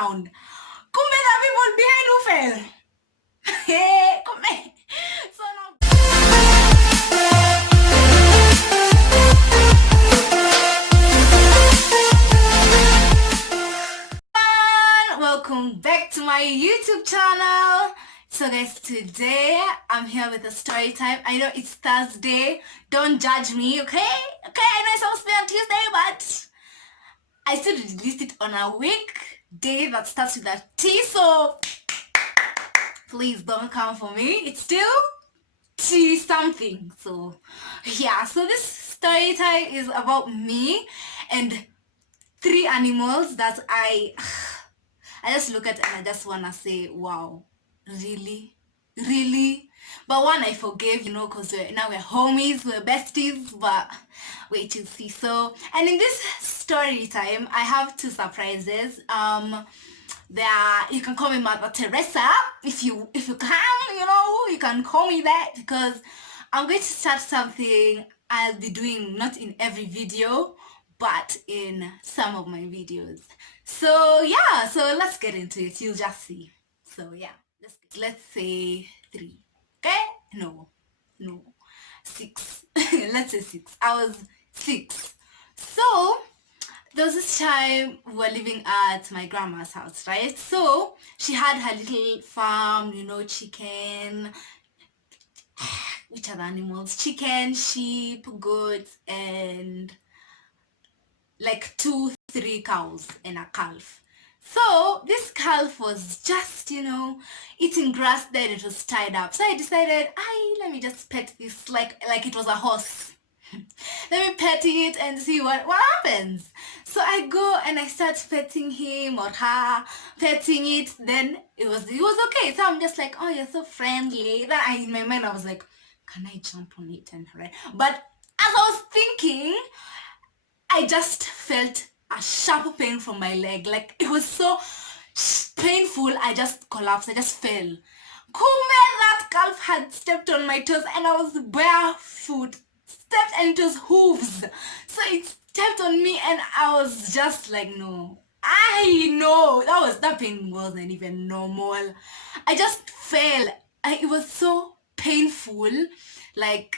sound. Kumbe the people behind who fell. Hey, kumbe. So now welcome back to my YouTube channel. So guys, today I'm here with a story time. I know it's Thursday. Don't judge me, okay? Okay, I know it's supposed to be on Tuesday, but I still released it on a weekday that starts with a T, so please don't come for me. It's still T something. So yeah, so this story time is about me and 3 animals that I just look at and I just wanna say, wow, really? Really? But one I forgave, because now we're homies, we're besties, but wait till see. So, and in this story time, I have 2 surprises. You can call me Mother Teresa if you can, you can call me that, because I'm going to start something I'll be doing not in every video, but in some of my videos. So yeah, so let's get into it. You'll just see. So yeah, let's say 3. Okay? No, 6. Let's say 6. I was 6. So there was this time we were living at my grandma's house, right? So she had her little farm, chicken, which other animals? Chicken, sheep, goats, and like 2, 3 cows and a calf. So this calf was just, eating grass, then it was tied up. So I decided, let me just pet this like it was a horse. Let me pet it and see what happens. So I go and I start petting him or her, petting it. Then it was okay. So I'm just like, oh, you're so friendly. Then in my mind I was like, can I jump on it and right? But as I was thinking, I just felt a sharp pain from my leg. Like it was so painful. I just collapsed. I just fell. Kume, that calf had stepped on my toes and I was barefoot. Stepped and it was hooves. So it stepped on me and I was just like, no. I know. That pain wasn't even normal. I just fell. It was so painful. Like,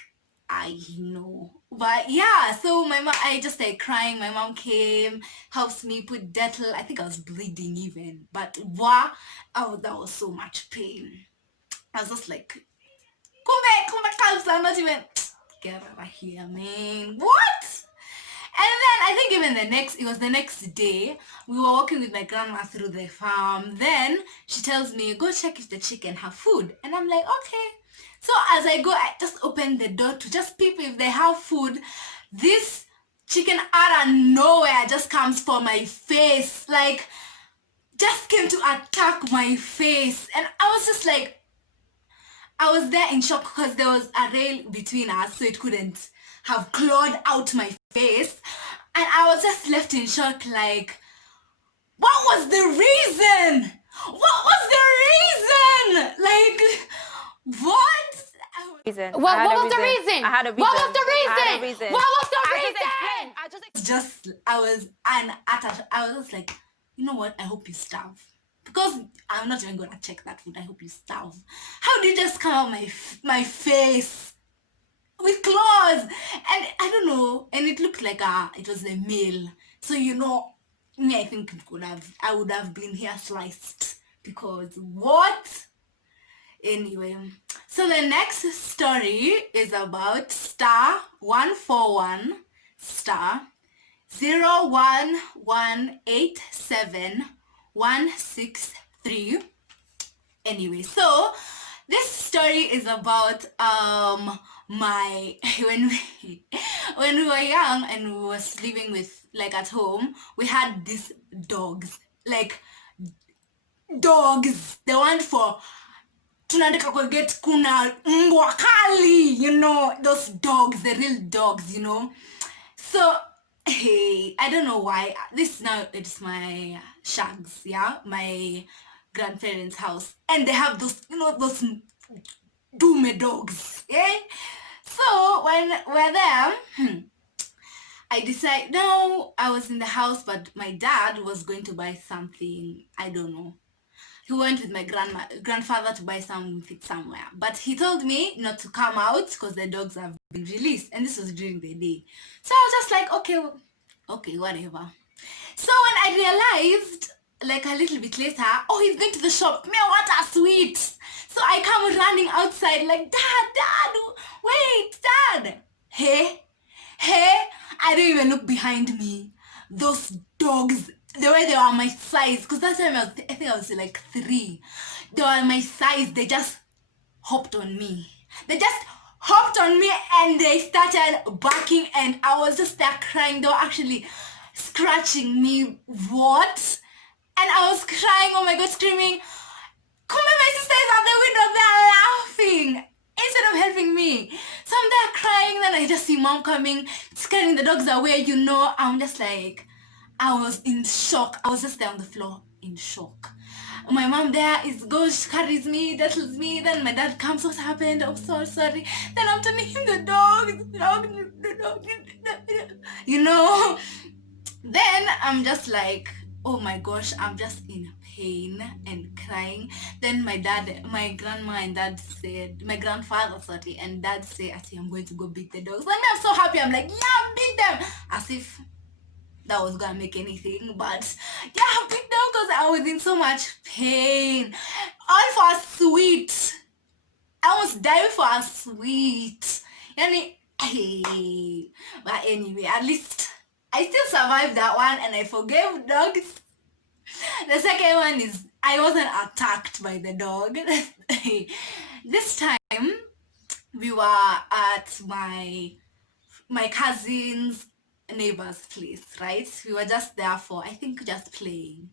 I know. But yeah, so my mom, I just like crying. My mom came, helps me put Dettol. I think I was bleeding even. But wow, that was so much pain. I was just like, come back, calves are not even, get out of here, man. What? And then I think even it was the next day, we were walking with my grandma through the farm. Then she tells me, go check if the chicken have food. And I'm like, okay. So as I go, I just open the door to just peep if they have food. This chicken out of nowhere just comes for my face. Like, just came to attack my face. And I was just like, I was there in shock because there was a rail between us, so it couldn't have clawed out my face. And I was just left in shock, like, what was the reason? What was the reason? Like, what? What was the reason? I had a reason. What was the reason? I had a reason. What was the reason? I was unattached. I was just like, you know what? I hope you starve. Because I'm not even gonna check that food. I hope you starve. How did you just come out my face with claws? And I don't know. And it looked like it was a male. So me, I think I would have been hair sliced. Because what? Anyway, so the next story is about *141 *01187 163. Anyway, so this story is about when we were young and we was living with, like, at home, we had these dogs. Like, dogs, they went for tunataka kuget kuna mbwa kali, those dogs, the real dogs, So hey, I don't know why. It's my shags, yeah, my grandparents' house, and they have those doome dogs, yeah. So when we're there, I decided, no, I was in the house, but my dad was going to buy something, I don't know. He went with my grandfather to buy something somewhere, but he told me not to come out because the dogs have been released, and this was during the day. So I was just like, okay, whatever. So when I realized, like a little bit later, oh, he's going to the shop. Man, what a sweet! So I come running outside like, Dad, wait, Dad. Hey, I don't even look behind me. Those dogs, the way they were my size, because that time I think I was like 3. They were my size. They just hopped on me. They just hopped on me and they started barking, and I was just there crying. They were actually scratching me. What? And I was crying, oh my god, screaming. Come on, my sister is at the window, they're laughing instead of helping me. So I'm there crying, then I just see mom coming, scaring the dogs away, you know. I'm just like, I was in shock. I was just there on the floor in shock. My mom there goes, carries me, settles me. Then my dad comes, what happened? I'm so sorry. Then I'm telling him the dog, you know. Then I'm just like, oh my gosh, I'm just in pain and crying. Then my grandma and dad said, my grandfather, sorry, and dad said, I'm going to go beat the dogs. And I'm so happy. I'm like, yeah, beat them. As if that was gonna make anything, but yeah, beat them because I was in so much pain. All for a sweet. I almost died for a sweet. But anyway, at least I still survived that one and I forgave dogs. The second one is I wasn't attacked by the dog. This time we were at my cousin's neighbor's place, right? We were just there for, I think, just playing.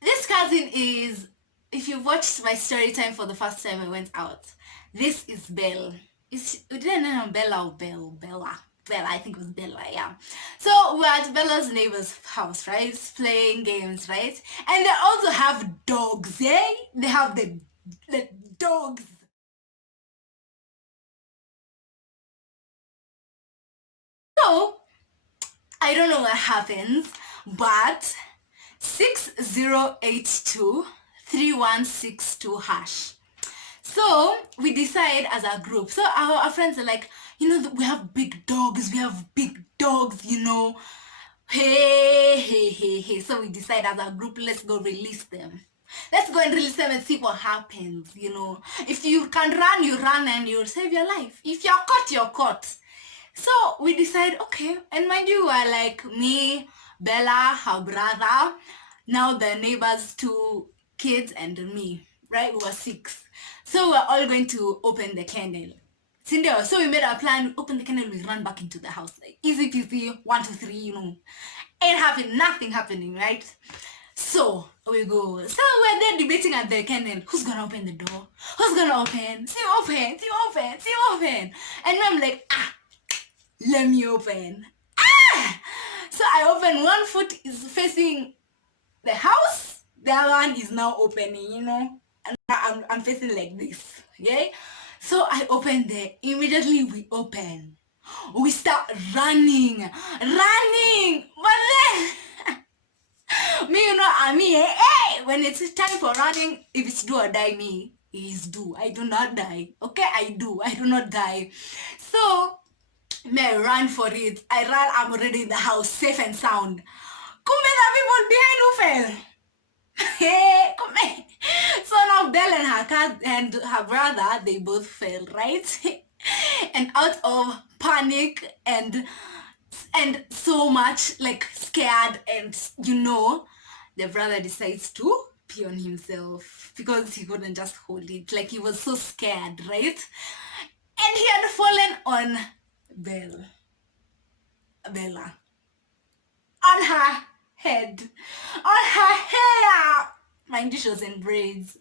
This cousin is, if you watched my story time for the first time I went out, this is Belle. We didn't know Bella or Bella. I think it was Bella, yeah. So we're at Bella's neighbor's house, right? Playing games, right? And they also have dogs, eh? They have the dogs. So I don't know what happens, but 60823162 hash. So we decide as a group. So our friends are like, you know, we have big dogs, you know. Hey. So we decide as a group, let's go release them. Let's go and release them and see what happens, you know. If you can run, you run and you'll save your life. If you're caught, you're caught. So we decide, okay, and mind you, are like me, Bella, her brother, now the neighbors, 2 kids, and me, right? We were 6. So we're all going to open the kennel. So we made a plan, open the kennel, we run back into the house. Like, easy peasy, 1, 2, 3, you know. Ain't happening, nothing happening, right? So we go. So we're there debating at the kennel. Who's gonna open the door? Who's gonna open? See open. And I'm like, let me open. So I open, one foot is facing the house, the other one is now opening, you know, and I'm facing like this, okay? So I open there, immediately we open. We start running, but then, me, you know, hey, when it's time for running, if it's do or die, me, it's do. I do not die, okay? I do not die. So, may run for it. I ran, I'm already in the house, safe and sound. Come the people behind who fell. Hey, come here. So now Belle and her brother, they both fell, right? And out of panic and so much like scared, and you know, the brother decides to pee on himself because he couldn't just hold it. Like, he was so scared, right? And he had fallen on Bella, on her head, on her hair. Mind you, she was in braids.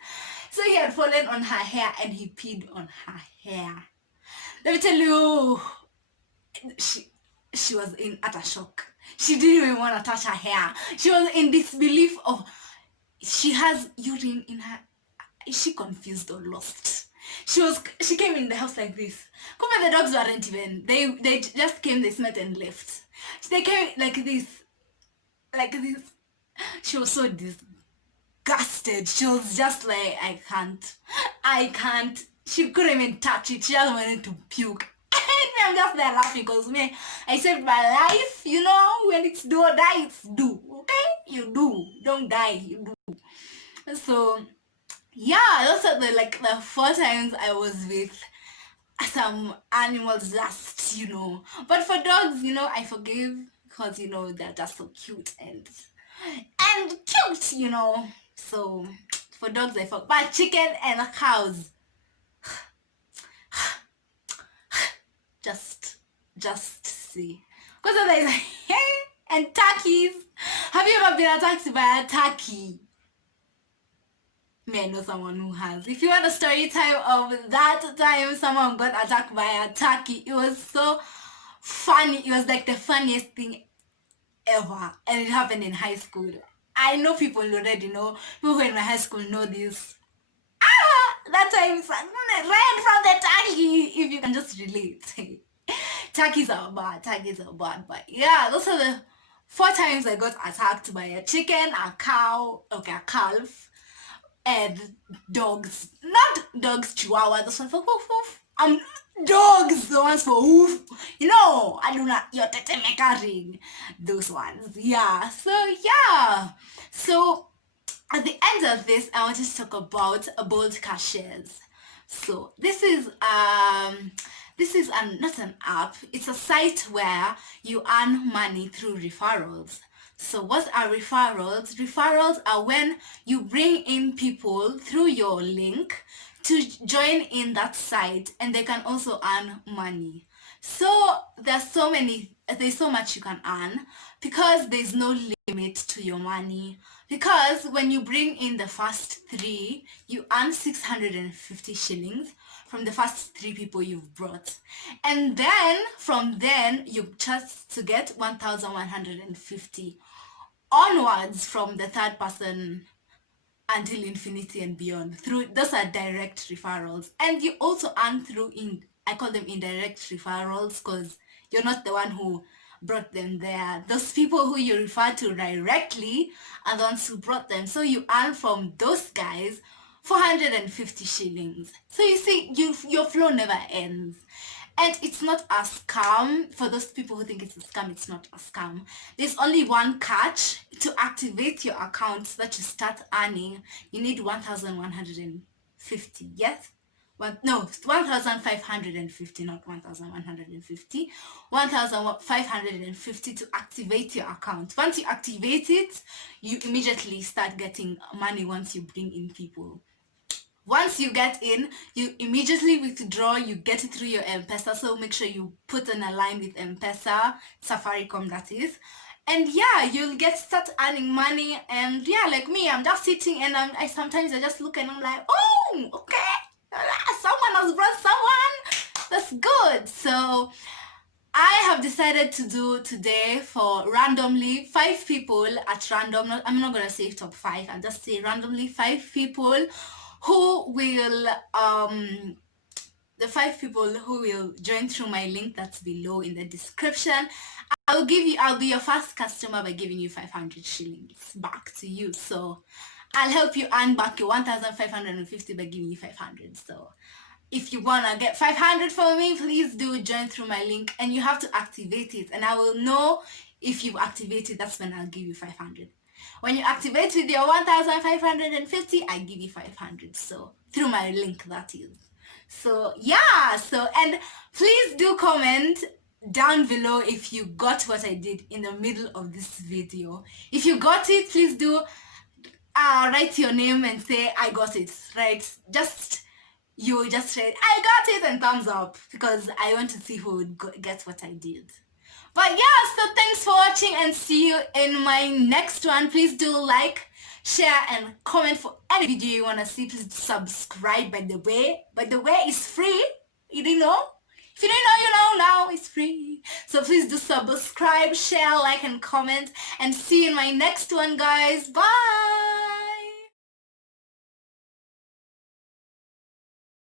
So he had fallen on her hair and he peed on her hair. Let me tell you, she was in utter shock. She didn't even want to touch her hair. She was in disbelief of, she has urine in her. Is she confused or lost? She came in the house like this. Come on, the dogs weren't even, they just came, they smelled and left. They came like this. She was so disgusted. She was just like, I can't. She couldn't even touch it. She just wanted to puke. I'm just there laughing because me, I saved my life. You know, when it's do or die, it's do. Okay, you do. Don't die. You do. So yeah, those are the 4 times I was with some animals just, but for dogs, I forgive because they're just so cute and cute. So for dogs I forgive, but chicken and cows, just see, because otherwise and turkeys. Have you ever been attacked by a turkey? Me, I know someone who has. If you want a story time of that time someone got attacked by a turkey, it was so funny. It was like the funniest thing ever, and it happened in high school. I know people already know. People who are in my high school know this. That time ran from the turkey. If you can just relate. Turkeys are bad. But yeah, those are the 4 times I got attacked by a chicken, a cow, okay, a calf, and dogs. Not dogs chihuahua, those ones for woof woof. Dogs, the ones for woof. I do not your tete ring. Those ones. Yeah. So at the end of this, I want to talk about bold cashiers. So this is not an app. It's a site where you earn money through referrals. So what are referrals? Referrals are when you bring in people through your link to join in that site, and they can also earn money. So there's so much you can earn because there's no limit to your money. Because when you bring in the first 3, you earn 650 shillings from the first 3 people you've brought. And then from then you just to get 1,150 onwards from the third person until infinity and beyond. Those are direct referrals, and you also earn through I call them indirect referrals because you're not the one who brought them there. Those people who you refer to directly are the ones who brought them, so you earn from those guys 450 shillings. So you see, your flow never ends. And it's not a scam. For those people who think it's a scam, it's not a scam. There's only one catch. To activate your account so that you start earning, you need 1,150. Yes? 1,550, not 1,150. 1,550 to activate your account. Once you activate it, you immediately start getting money once you bring in people. Once you get in, you immediately withdraw. You get it through your M-Pesa, so make sure you put on a line with M-Pesa, Safaricom that is. And yeah, you'll start earning money. And yeah, like me, I'm just sitting and I sometimes I just look and I'm like, oh, okay, someone has brought someone. That's good. So I have decided to do today for randomly 5 people at random. I'm not gonna say top 5. I'll just say randomly 5 people who will the 5 people who will join through my link that's below in the description. I'll be your first customer by giving you 500 shillings back to you. So I'll help you earn back your 1,550 by giving you 500. So if you wanna get 500 from me, please do join through my link, and you have to activate it, and I will know if you've activated. That's when I'll give you 500. When you activate with your 1,550, I give you 500. So through my link, that is. So yeah, and please do comment down below if you got what I did in the middle of this video. If you got it, please do write your name and say I got it, right? You just said I got it and thumbs up, because I want to see who would get what I did. But yeah, so thanks for watching and see you in my next one. Please do like, share, and comment for any video you want to see. Please subscribe, by the way. By the way, it's free. You didn't know? If you didn't know, you know now. It's free. So please do subscribe, share, like, and comment. And see you in my next one, guys. Bye!